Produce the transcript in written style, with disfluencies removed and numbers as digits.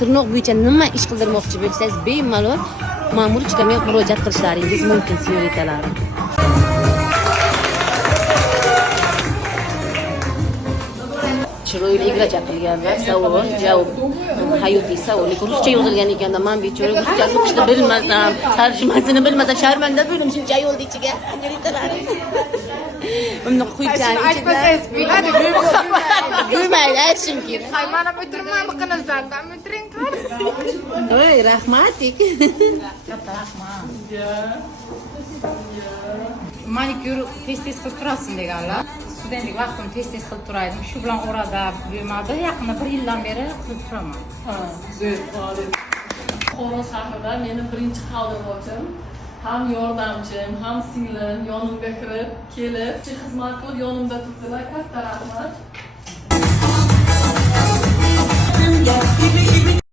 tirnoq bo'yicha nima ish qildirmoqchi bo'lsangiz, bemalol ma'muriy uchramga murojaat qilishlaringiz mumkin, senyoritalar. Chiroyli igracha qilganlar, savol, javob, hayotiy savol. Lekin ruscha yozilgan ekanda, men bechora ruscha o'qishni bilmasam, tarjimasini bilmasam, sharmanda bo'ldim shuncha yo'lda ichiga, senyoritalar. Buni quychani ichida. Biladi, Gulmaydi, aytishim kerak. Mana o'tirmay qilinasan, o'tiring qar. Voy, rahmatik. Katta rahmat. Manikyur tez-tez qilib turasin deganlar. Studentlik vaqtim tez-tez qilib turaydim. Shu bilan orada bo'lmadi. Yaqinda 1 yildan beri qilib turaman. Xo'roz shahrida meni birinchi xodimim, ham yordamchim, ham singlim yonimga kirib, kelib, xizmat qilib yonimda turdilar. Katta rahmat.